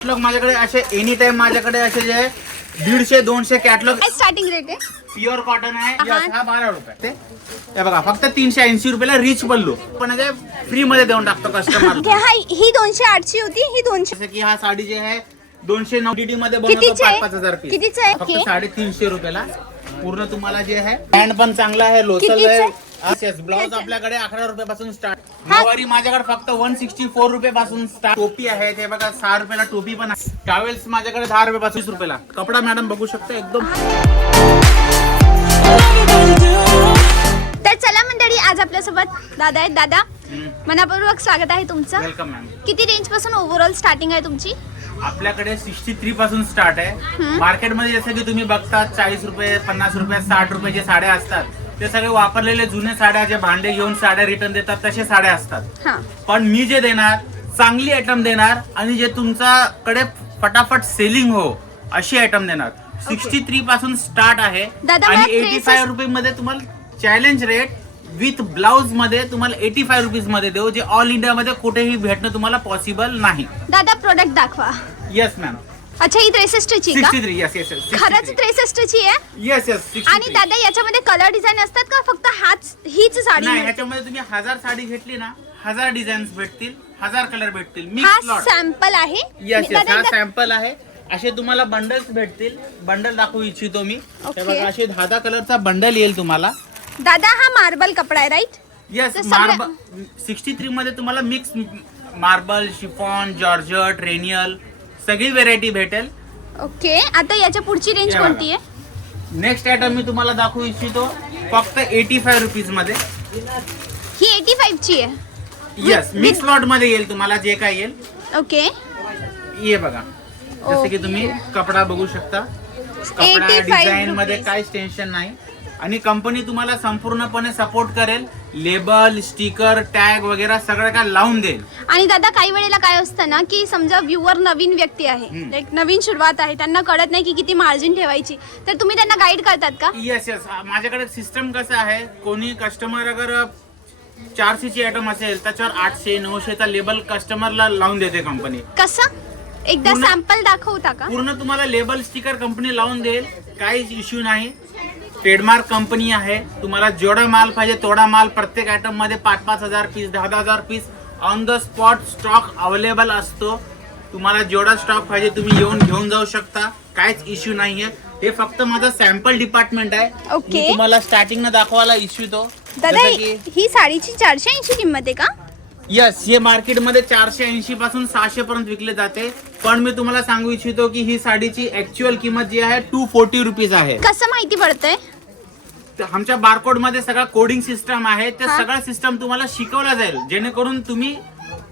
Catalogue माझ्याकडे असे any time माझ्याकडे असे जे 150-200 कॅटलॉग स्टार्टिंग रेट आहे. प्युअर कॉटन आहे. हा 12 रुपये. हे बघा फक्त 380 रुपयाला रिच बल्लू पण फ्री मध्ये देऊन टाकतो कस्टमर. ही 208 ची होती, ही 200. जसं की हा साडी जे आहे 290 मध्ये बनवतो 5,000 पीस. कितीचं आहे? फक्त 350 रुपयाला पूर्ण तुम्हाला जे आहे ब्रँड पण चांगला आहे, लोकल आहे. ब्लाउज आपल्याकडे 11 रुपयापासून स्टार्ट. नऊवारी माझ्याकडे फक्त 164 रुपयापासून स्टार्ट. टोपी आहे ते बघा 6 रुपयाला टोपी पण आहे. टॉवेल्स माझ्याकडे 10 रुपयापासून 20 रुपयाला. कपडा मॅडम बघू शकता एकदम. तर चला मंडळी, आज आपल्यासोबत दादा आहेत. दादा, मनापूर्वक स्वागत आहे तुमचं. Welcome ma'am. किती रेंज पासून ओव्हरऑल स्टार्टिंग आहे तुमची? आपल्याकडे 63 पासून स्टार्ट आहे. मार्केटमध्ये जसं की तुम्ही बघता 40 रुपये, 50 रुपये, 60 रुपये जे साड्या असतात ते सगळे वापरलेले जुने साड्या, जे भांडे घेऊन साड्या रिटर्न देतात तसे साड्या असतात. पण मी जे देणार चांगली आयटम देणार आणि जे तुमच्याकडे फटाफट सेलिंग हो अशी आयटम देणार. 63 पासून स्टार्ट आहे आणि 85 रुपये मध्ये तुम्हाला चॅलेंज रेट विथ ब्लाउज मध्ये तुम्हाला 85 रुपीज मध्ये देऊ, जे ऑल इंडिया मध्ये कुठेही भेटणं तुम्हाला पॉसिबल नाही. दादा प्रोडक्ट दाखवा. Yes ma'am. अच्छा, ही 63 का? 63. Yes yes yes. खरंच 63 आहे? Yes yes. आणि दादा याच्यामध्ये कलर डिझाईन असतात का, फक्त हीच साडी? नाही, ह्याच्यामध्ये तुम्ही 1000 साडी घेतली ना 1000 डिझाईन्स भेटतील, 1000 कलर भेटतील. हा मिक्स लॉट. सॅम्पल आहे. येस येस, हा सॅम्पल आहे. असे तुम्हाला बंडल्स भेटतील. बंडल दाखवू इच्छितो मी. हे बघा असे 10 कलरचा बंडल येईल तुम्हाला. दादा हा मार्बल कपडा आहे, राईट? येस, मार्बल 63 मध्ये तुम्हाला मिक्स मार्बल, शिफॉन, जॉर्जट, रेनियल सगळी व्हेरायटी भेटेल. ओके, आता याच्या पुढची रेंज कोणती आहे? नेक्स्ट आयटम मी तुम्हाला दाखवू इच्छितो फक्त 85 रुपीज मध्ये. ही 85 ची आहे. येस, मिक्स लॉट मध्ये येईल तुम्हाला जे काय येईल. ओके, ये बघा जसं की तुम्ही कपडा बघू शकता. कपडा डिझाईन मध्ये काहीच टेन्शन नाही आणि कंपनी तुम्हाला संपूर्णपणे सपोर्ट करेल. लेबल, स्टिकर, टॅग वगैरे सगळं काय लावून देईल. आणि दादा काही वेळेला काय असतं ना की समजा व्ह्यूअर नवीन व्यक्ती आहे, लाईक नवीन सुरुवात आहे, त्यांना कळत नाही की किती मार्जिन ठेवायची, तर तुम्ही त्यांना गाईड करतात का? येस येस, माझ्याकडे सिस्टम कसं आहे, कोणी कस्टमर अगर 400 ची आयटम असेल त्याच्यावर 800-900 चा लेबल कस्टमरला लावून देते कंपनी. कसं? एकदा सॅम्पल दाखवता का? पूर्ण तुम्हाला लेबल, स्टिकर कंपनी लावून देईल, काहीच इश्यू नाही. ट्रेडमार्क कंपनी आहे. तुम्हाला जेवढा माल पाहिजे तेवढा माल प्रत्येक आयटम मध्ये 5,000 piece, 10,000 piece on the spot stock available असतो. तुम्हाला जेवढा स्टॉक पाहिजे तुम्ही येऊन घेऊन जाऊ शकता, काहीच इश्यू नाहीये. हे फक्त माझा सॅम्पल डिपार्टमेंट आहे. ओके, तुम्हाला स्टार्टिंग न दाखवायला इच्छितो. दादा ही साडीची 480 किंमत आहे का? यस, हे मार्केटमध्ये 480 पासून 600 पर्यंत विकले जाते. पण मी तुम्हाला सांगू इच्छितो की ही साडीची ऍक्च्युअल किंमत जी आहे 240 रुपीज आहे. कसं माहिती पडतंय? आमच्या बारकोड मध्ये सगळा कोडिंग सिस्टम आहे. ते सगळा सिस्टम तुम्हाला शिकवला जाईल, जेणेकरून तुम्ही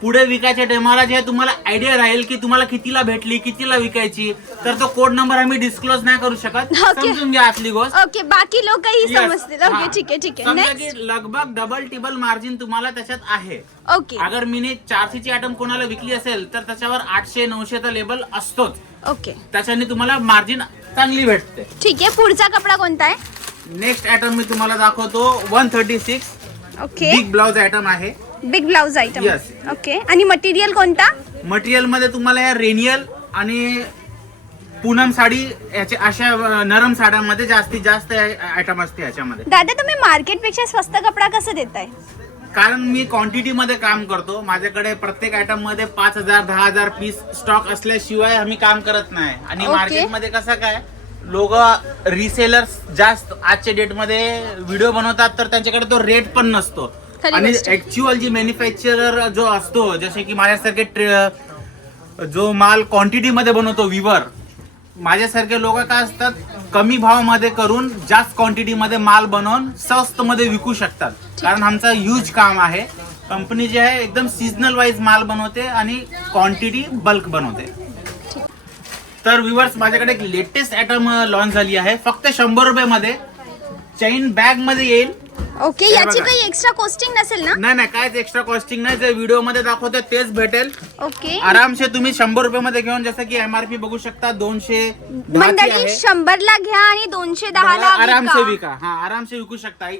पुढे विकायच्या टायमाला जे तुम्हाला आयडिया राहील की तुम्हाला कितीला भेटली, कितीला विकायची. तर तो कोड नंबर आम्ही डिस्क्लोज नाही करू शकत. समजून घ्या आतली गोष्ट. ओके, बाकी लोकही समजतील. ओके, ठीक आहे ठीक आहे. समजा की लगभग डबल टिबल मार्जिन तुम्हाला त्याच्यात आहे. ओके, अगर मी 400 ची आयटम कोणाला विकली असेल तर त्याच्यावर 800-900 चा लेबल असतोच. ओके, त्याच्याने तुम्हाला मार्जिन चांगली भेटते. ठीक आहे. पुढचा कपडा कोणता आहे? नेक्स्ट आयटम मी तुम्हाला दाखवतो 136. ओके, बिग ब्लाउज आयटम आहे. Big blouse item. Yes. Okay, आणि मटेरियल कोणता? मटेरियल मध्ये तुम्हाला या रेनियल आणि पूनम साडी याच्या अशा नरम साड्यांमध्ये जास्तीत जास्त आयटम असते याच्यामध्ये. दादा तुम्ही मार्केटपेक्षा स्वस्त कपडा कसं देताय? कारण मी क्वांटिटी मध्ये काम करतो. माझ्याकडे प्रत्येक आयटम मध्ये 5,000-10,000 पीस स्टॉक असल्याशिवाय आम्ही काम करत नाही. आणि मार्केटमध्ये कसं काय, लोक रिसेलर्स जास्त आजच्या डेट मध्ये व्हिडिओ बनवतात तर त्यांच्याकडे तो रेट पण नसतो. आणि ऍक्च्युअल जी मॅन्युफॅक्चरर जो असतो, जसे की माझ्यासारखे जो माल क्वांटिटी मध्ये बनवतो विवर, माझ्यासारखे लोक काय असतात कमी भावामध्ये करून जास्त क्वांटिटी मध्ये माल बनवून स्वस्त मध्ये विकू शकतात. कारण आमचा ह्यूज काम आहे. कंपनी जे आहे एकदम सीझनल वाईज माल बनवते आणि क्वांटिटी बल्क बनवते. तर व्ह्यूअर्स, माझ्याकडे एक लेटेस्ट आयटम लॉन्च झाली आहे. फक्त 100 रुपये मध्ये चैन बॅग मध्ये येईल. ओके, याची काही एक्स्ट्रा कॉस्टिंग नसेल ना? नाही, काहीच एक्स्ट्रा कॉस्टिंग नाही. जे व्हिडिओ मध्ये दाखवते तेच भेटेल. ओके, आरामसे तुम्ही 100 रुपये मध्ये घेऊन, जसं की MRP बघू शकता 210 मंडळी 100 ला घ्या आणि 210 ला आरामसे विका. हा, आरामसे विकू शकता.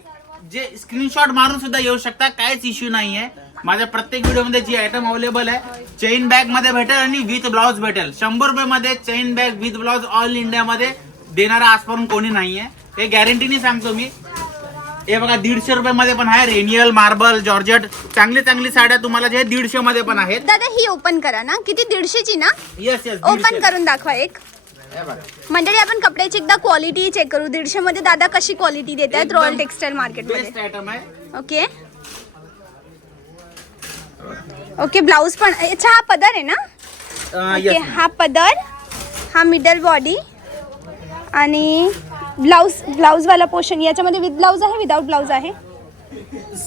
जे स्क्रीनशॉट मारून सुद्धा येऊ शकता, काहीच इश्यू नाहीये. माझ्या प्रत्येक व्हिडिओ मध्ये जी आयटम अवेलेबल आहे चेन बॅग मध्ये भेटेल आणि विथ ब्लाउज भेटेल. 100 रुपये मध्ये chain bag with blouse all India मध्ये देणारा आजपर्यंत कोणी नाहीये, हे गॅरंटीने सांगतो मी. हे बघा 150 रुपये मध्ये पण आहे. रेनियल, मार्बल, जॉर्जेट, चांगली साड्या तुम्हाला जे 150 मध्ये पण आहेत. दादा ही ओपन करा ना, किती 150 ची ना? येस ओपन करून दाखवा एक. मंडळी आपण कपड्याची एकदा क्वालिटी चेक करू. 150 मध्ये दादा कशी क्वालिटी देत आहेत रॉयल टेक्सटाईल मार्केट मध्ये. बेस्ट आयटम आहे. ओके ओके, ब्लाउज पण. अच्छा हा पदर आहे ना? ओके, हा पदर, हा मिडल बॉडी आणि ब्लाउज वाला पोर्शन. याच्यामध्ये विथ ब्लाउज आहे, विदाउट ब्लाउज आहे?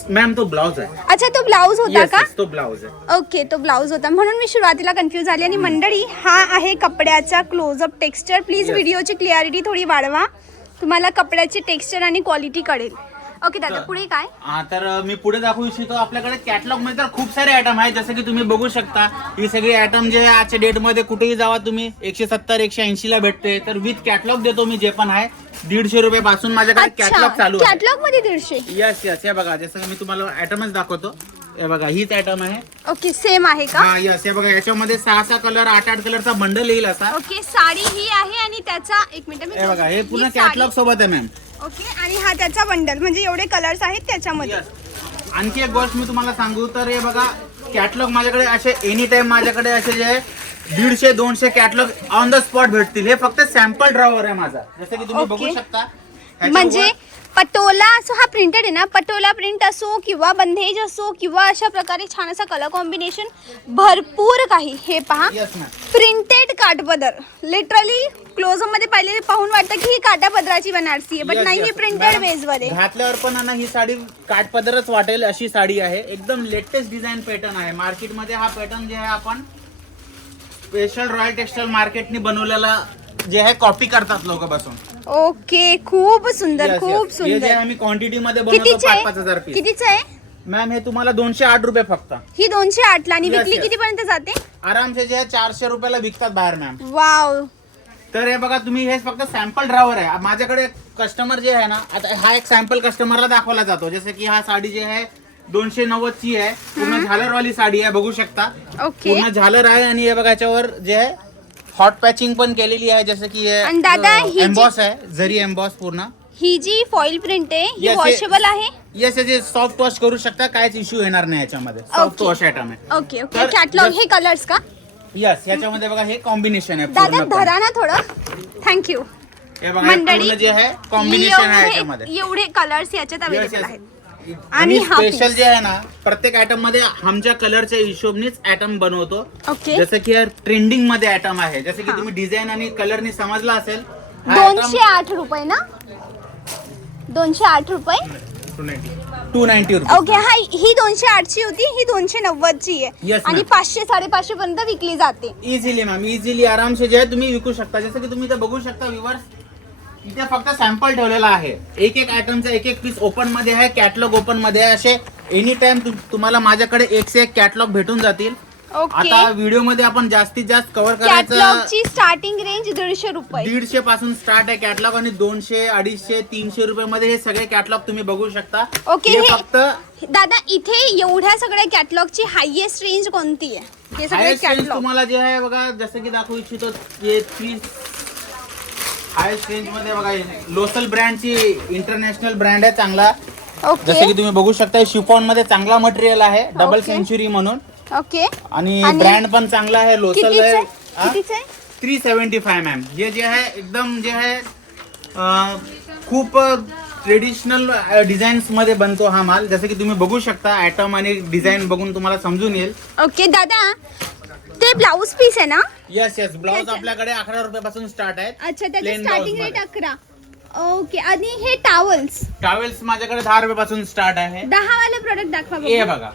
मॅम तो ब्लाउज आहे. अच्छा तो ब्लाउज होता का? तो ब्लाउज आहे. ओके, तो ब्लाउज होता म्हणून मी सुरुवातीला कन्फ्यूज झाली. आणि मंडळी हा आहे कपड्याचा क्लोजअप टेक्स्चर. प्लीज व्हिडिओची क्लिअरिटी थोडी वाढवा, तुम्हाला कपड्याची टेक्स्चर आणि क्वालिटी कळेल. ओके दादा, पुढे काय? तर मी पुढे दाखवू इच्छितो. आपल्याकडे कॅटलॉग मध्ये तर खूप सारे आयटम आहेत, जसं की तुम्ही बघू शकता. ही सगळी आयटम जे आजच्या डेट मध्ये कुठेही जावा तुम्ही 170-180 ला भेटते. तर विथ कॅटलॉग देतो मी. जे पण आहे 150 रुपये पासून माझ्याकडे कॅटलॉग चालू आहे. कॅटलॉग मध्ये 150? यस हे बघा, जसं की मी तुम्हाला आयटमच दाखवतो. हे बघा हीच आयटम आहे. ओके, सेम आहे का? हा यस, हे बघा याच्यामध्ये 6 कलर 8 कलरचा बंडल येईल असा. ओके, साडी ही आहे आणि त्याचा एक मिनिट हे बघा हे पूर्ण कॅटलॉग सोबत आहे मॅम. ओके, आणि हा त्याचा बंडल, म्हणजे एवढे कलर्स आहेत त्याच्यामध्ये. आणखी एक गोष्ट मी तुम्हाला सांगू तर हे बघा कॅटलॉग माझ्याकडे असे एनी टाइम माझ्याकडे असे जे 150-200 कॅटलॉग ऑन द स्पॉट भेटतील. हे फक्त सॅम्पल ड्रॉवर आहे माझा, जसं की तुम्ही बघू शकता. म्हणजे पटोला असो, हा प्रिंटेड आहे ना, पटोला प्रिंट असो किंवा बंधेज असो किंवा अशा प्रकारे छान असा कलर कॉम्बिनेशन भरपूर काही. हे पहा, प्रिंटेड काठपदर. लिटरली क्लोजअप मध्ये पाहिलेले पाहून वाटतं की ही काठापदराची बनारसी आहे, बट नाही, ही प्रिंटेड बेसवर आहे. घातल्यावर पण ना ही साडी काठपदरच वाटेल अशी साडी आहे. एकदम लेटेस्ट डिझाईन पॅटर्न आहे मार्केटमध्ये. हा पॅटर्न जे आहे आपण स्पेशल रॉयल टेक्सटाईल मार्केटनी बनवलेला जे आहे कॉपी करतात लोक बसून. ओके, खूप सुंदर, खूप सुंदर. आम्ही क्वांटिटी मध्ये बनवतो 5,000 पीस. कितीचं आहे मॅम? हे तुम्हाला 208 रुपये फक्त. ही 208 ला. आणि विकली किती पर्यंत जाते? आरामसे जे 400 रुपयाला विकतात बाहेर मॅम. वाव. तर हे बघा तुम्ही, हे फक्त सॅम्पल ड्रावर आहे. माझ्याकडे कस्टमर जे आहे ना, आता हा एक सॅम्पल कस्टमरला दाखवला जातो. जसं की हा साडी जे आहे 290 ची आहे, पूर्ण झालर वाली साडी आहे, बघू शकता. ओके, पूर्ण झालर आहे. आणि हे बघा याच्यावर जे आहे हॉट पॅचिंग पण केलेली आहे, जसं की एम्बॉस आहे, जरी एम्बॉस पूर्ण. ही जी फॉइल प्रिंट आहे ही वॉशेबल आहे? येस, याचे सॉफ्ट वॉश करू शकता, काहीच इश्यू येणार नाही याच्यामध्ये. सॉफ्ट वॉश आयटम आहे. ओके ओके, कॅटलॉग हे कलर्स का? यस, याच्यामध्ये बघा हे कॉम्बिनेशन आहे. दादा धरा ना थोडं, थँक्यू. हे बघा पूर्ण जे आहे कॉम्बिनेशन आहे याच्यामध्ये. एवढे कलर्स याच्यात अवेलेबल आहेत. आणि स्पेशल जे आहे ना, प्रत्येक आयटम मध्ये आमच्या कलरच्या हिशोबनीच आयटम बनवतो. ओके, जसं की ट्रेंडिंग मध्ये आयटम आहे, जसं की तुम्ही डिझाईन आणि कलरनी समजला असेल. 208 रुपये ना? 208 रुपये, 290 रुपये. ओके. हा, ही 208 ची होती, ही 290 ची आहे. Yes, आणि 500-550 पर्यंत विकली जाते. इझिली मॅम, इझिली आरामसे जे आहे तुम्ही विकू शकता. जसं की तुम्ही इथे बघू शकता व्ह्यूअर्स, इथे फक्त सॅम्पल ठेवलेला आहे. एक आयटमचा एक पीस ओपन मध्ये आहे, कॅटलॉग ओपन मध्ये आहे. असे एनी टाइम तुम्हाला माझ्याकडे 1 से 1 कॅटलॉग भेटून जातील. ओके, आता व्हिडिओ मध्ये आपण जास्तीत जास्त कव्हर करायचं. कॅटलॉगची स्टार्टिंग रेंज 150 रुपये, 150 पासून स्टार्ट आहे कॅटलॉग. आणि 200, 250, 300 रुपये मध्ये हे सगळे कॅटलॉग तुम्ही बघू शकता. ओके, हे हे फक्त दादा इथे एवढ्या सगळ्या कॅटलॉगची हायएस्ट रेंज कोणती आहे? हे सगळे हायेस्ट रेंज कॅटलॉग तुम्हाला जे आहे बघा, जसं की दाखवू इच्छितो, हे 3 हायेस्ट रेंज मध्ये बघा लोसल ब्रँडची इंटरनॅशनल ब्रँड आहे चांगला. ओके जसं की तुम्ही बघू शकता शिफॉन मध्ये चांगला मटेरियल आहे, डबल ओके. सेंचुरी म्हणून. ओके, आणि ब्रँड पण चांगला आहे, लोसल कितीचं आहे. आहे? कितीचं आहे? 375 मॅम. हे जे आहे एकदम जे आहे खूप ट्रेडिशनल डिझाईन्स मध्ये बनतो हा माल. जसं की तुम्ही बघू शकता आयटम आणि डिझाईन बघून तुम्हाला समजून येईल. ओके दादा, ते ब्लाउज पीस आहे ना? येस येस, ब्लाउज आपल्याकडे 11 रुपयापासून स्टार्ट आहे. अच्छा, त्याची Plain starting blouse rate 11. Okay, आणि हे टॉवेल्स टॉवेल्स माझ्याकडे 10 रुपयापासून स्टार्ट आहे. 10 वाले प्रोडक्ट दाखवा हे बघू. बघा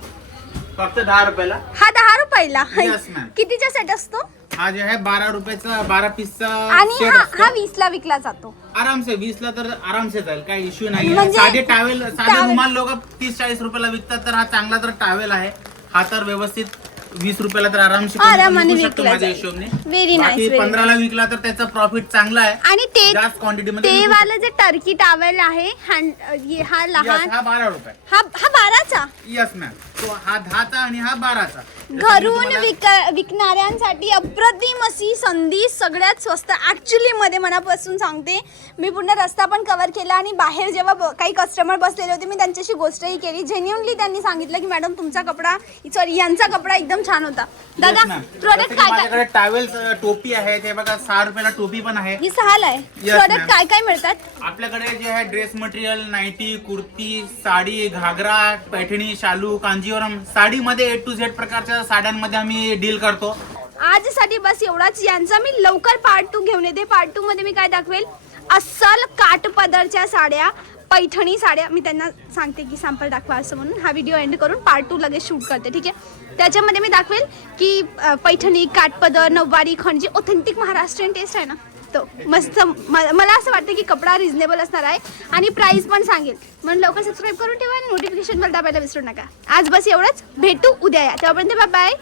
फक्त 10 रुपयाला. हा 10 रुपयाला. Yes, ma'am. कितीचा सेट असतो? हा जे आहे 12 रुपयाचा 12 पीसचा आणि सेट हा असतो. 20 ला विकला जातो. आरामसे 20 ला तर आरामसे जाईल, काही इश्यू नाही. म्हणजे साधे टावेल, साधे towel. रुमाल लोक 30-40 रुपयाला विकतात, तर हा चांगला तर टावेल आहे. हा तर व्यवस्थित 20 रुपयाला तर आरामाने विकू शकतो विकला माझ्या जाईल. हिशोबने. Very nice, बाकी very 15ला विकला तर त्याचा प्रॉफिट चांगला आहे. आणि ते जास्त क्वांटिटी मध्ये ते विकू वाला जे टर्की टावेल आहे हा शकतो. लहान Yes, हा 12 रुपये. हा 12चा यस मॅम. तो हा 10चा आणि हा 12चा. घरून विकणाऱ्यांसाठी अप्रतिम अशी संधी, सगळ्यात स्वस्त. ऍक्च्युली मध्ये मनापासून सांगते, मी पूर्ण रस्ता पण कव्हर केला आणि बाहेर जेव्हा काही कस्टमर बसलेले होते मी त्यांच्याशी गोष्टही केली. जेन्युअनली त्यांनी सांगितलं की मॅडम तुमचा कपडा, सॉरी यांचा कपडा एकदम छान होता. दादा प्रोडक्ट काय माझ्याकडे टॉवेल्स टोपी आहे ते बघा, 6 रुपयाला टोपी पण आहे. ही 6ला आहे. Yes, product ma'am. काय काय मिळतात? आपल्याकडे जे आहे dress material, nighty, kurti, sari, ghagra, Paithani, शालू, कांजीवरम, साडीमध्ये A to Z प्रकारच्या साड्यांमध्ये आम्ही डील करतो. आजसाठी बस एवढाच. यांचा मी लवकर पार्ट 2 घेऊन येते. पार्ट 2 मध्ये मी काय दाखवेल, अस्सल काठपदरच्या साड्या, पैठणी साड्या. मी त्यांना सांगते की सॅम्पल दाखवा असं म्हणून. हा व्हिडिओ एंड करून पार्ट 2 लगेच शूट करते, ठीक आहे. त्याच्यामध्ये मी दाखवेल की पैठणी, काठपदर, नऊवारी, खणजी, ऑथेंटिक महाराष्ट्रीयन टेस्ट आहे ना तो मस्त. मला असं वाटतं की कपडा रिझनेबल असणार आहे आणि प्राइस पण सांगेल. म्हणून लवकर सबस्क्राईब करून ठेवा आणि नोटिफिकेशन बेल दाबायला विसरू नका. आज बस एवढंच. भेटू उद्या या. तेव्हापर्यंत बाय बाय.